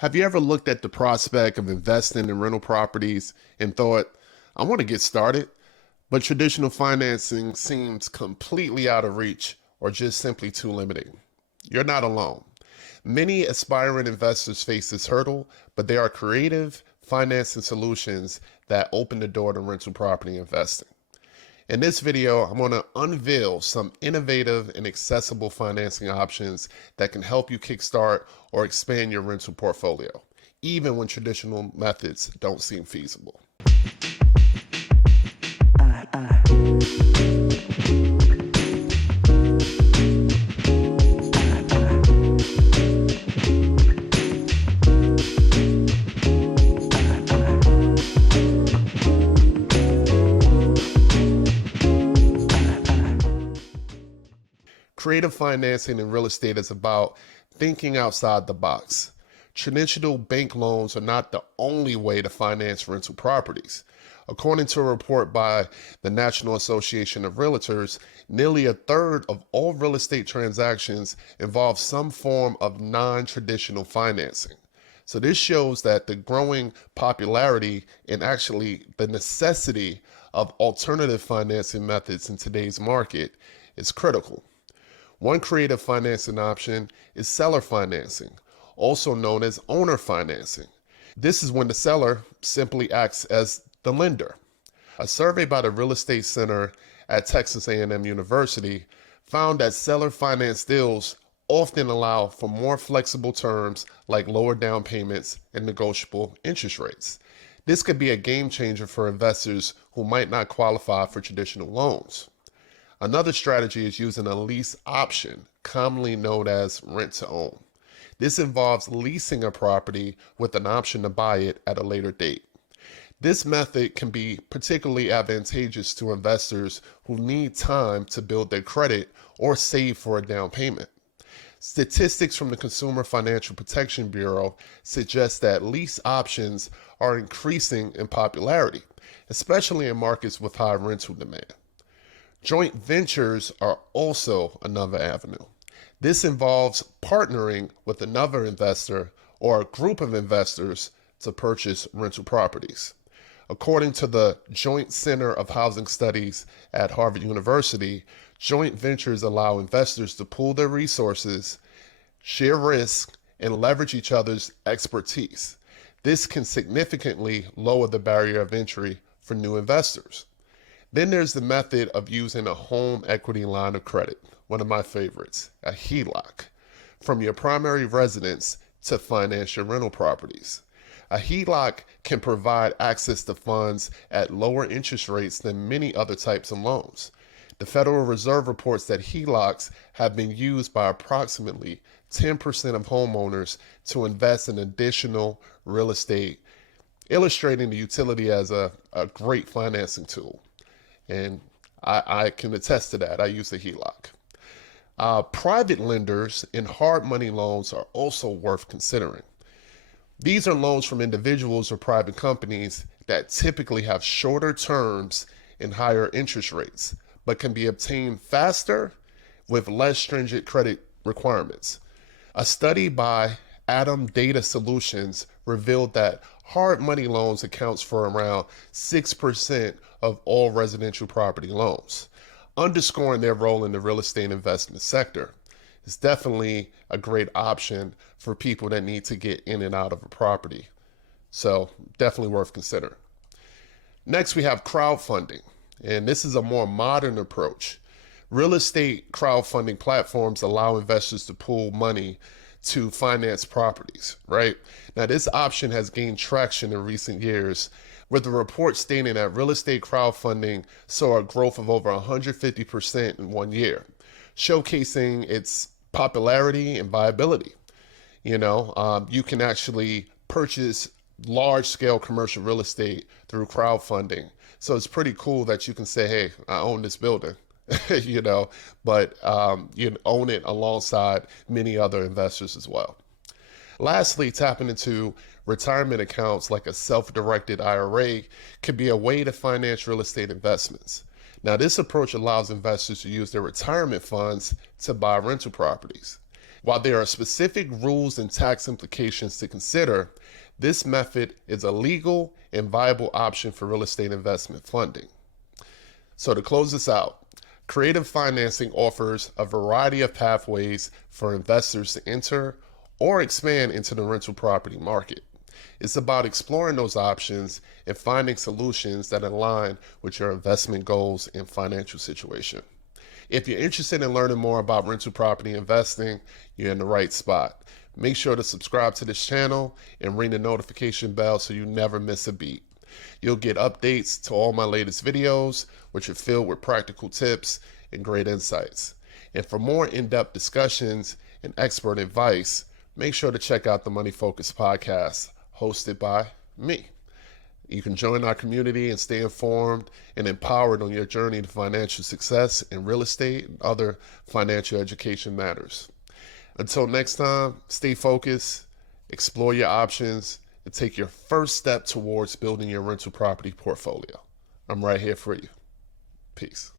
Have you ever looked at the prospect of investing in rental properties and thought, I want to get started, but traditional financing seems completely out of reach or just simply too limiting? You're not alone. Many aspiring investors face this hurdle, but there are creative financing solutions that open the door to rental property investing. In this video, I'm going to unveil some innovative and accessible financing options that can help you kickstart or expand your rental portfolio, even when traditional methods don't seem feasible. Creative financing in real estate is about thinking outside the box. Traditional bank loans are not the only way to finance rental properties. According to a report by the National Association of Realtors, nearly a third of all real estate transactions involve some form of non-traditional financing. So this shows that the growing popularity and actually the necessity of alternative financing methods in today's market is critical. One creative financing option is seller financing, also known as owner financing. This is when the seller simply acts as the lender. A survey by the Real Estate Center at Texas A&M University found that seller finance deals often allow for more flexible terms like lower down payments and negotiable interest rates. This could be a game changer for investors who might not qualify for traditional loans. Another strategy is using a lease option, commonly known as rent to own. This involves leasing a property with an option to buy it at a later date. This method can be particularly advantageous to investors who need time to build their credit or save for a down payment. Statistics from the Consumer Financial Protection Bureau suggest that lease options are increasing in popularity, especially in markets with high rental demand. Joint ventures are also another avenue. This involves partnering with another investor or a group of investors to purchase rental properties. According to the Joint Center of Housing Studies at Harvard University, joint ventures allow investors to pool their resources, share risk, and leverage each other's expertise. This can significantly lower the barrier of entry for new investors. Then there's the method of using a home equity line of credit, one of my favorites, a HELOC, from your primary residence to finance your rental properties. A HELOC can provide access to funds at lower interest rates than many other types of loans. The Federal Reserve reports that HELOCs have been used by approximately 10% of homeowners to invest in additional real estate, illustrating the utility as a great financing tool. And I can attest to that. I use the HELOC. Private lenders and hard money loans are also worth considering. These are loans from individuals or private companies that typically have shorter terms and higher interest rates, but can be obtained faster with less stringent credit requirements. A study by Atom Data Solutions revealed that hard money loans accounts for around 6% of all residential property loans, underscoring their role in the real estate investment sector. It's definitely a great option for people that need to get in and out of a property. So definitely worth considering. Next, we have crowdfunding, and this is a more modern approach. Real estate crowdfunding platforms allow investors to pool money to finance properties, right? Now, this option has gained traction in recent years, with the report stating that real estate crowdfunding saw a growth of over 150% in 1 year, showcasing its popularity and viability. You can actually purchase large-scale commercial real estate through crowdfunding. So it's pretty cool that you can say, hey, I own this building. But you own it alongside many other investors as well. Lastly, tapping into retirement accounts like a self-directed IRA could be a way to finance real estate investments. Now, this approach allows investors to use their retirement funds to buy rental properties. While there are specific rules and tax implications to consider, this method is a legal and viable option for real estate investment funding. So to close this out, creative financing offers a variety of pathways for investors to enter or expand into the rental property market. It's about exploring those options and finding solutions that align with your investment goals and financial situation. If you're interested in learning more about rental property investing, you're in the right spot. Make sure to subscribe to this channel and ring the notification bell so you never miss a beat. You'll get updates to all my latest videos, which are filled with practical tips and great insights. And for more in-depth discussions and expert advice, make sure to check out the Money Focus podcast hosted by me. You can join our community and stay informed and empowered on your journey to financial success in real estate and other financial education matters. Until next time, stay focused, explore your options, and take your first step towards building your rental property portfolio. I'm right here for you. Peace.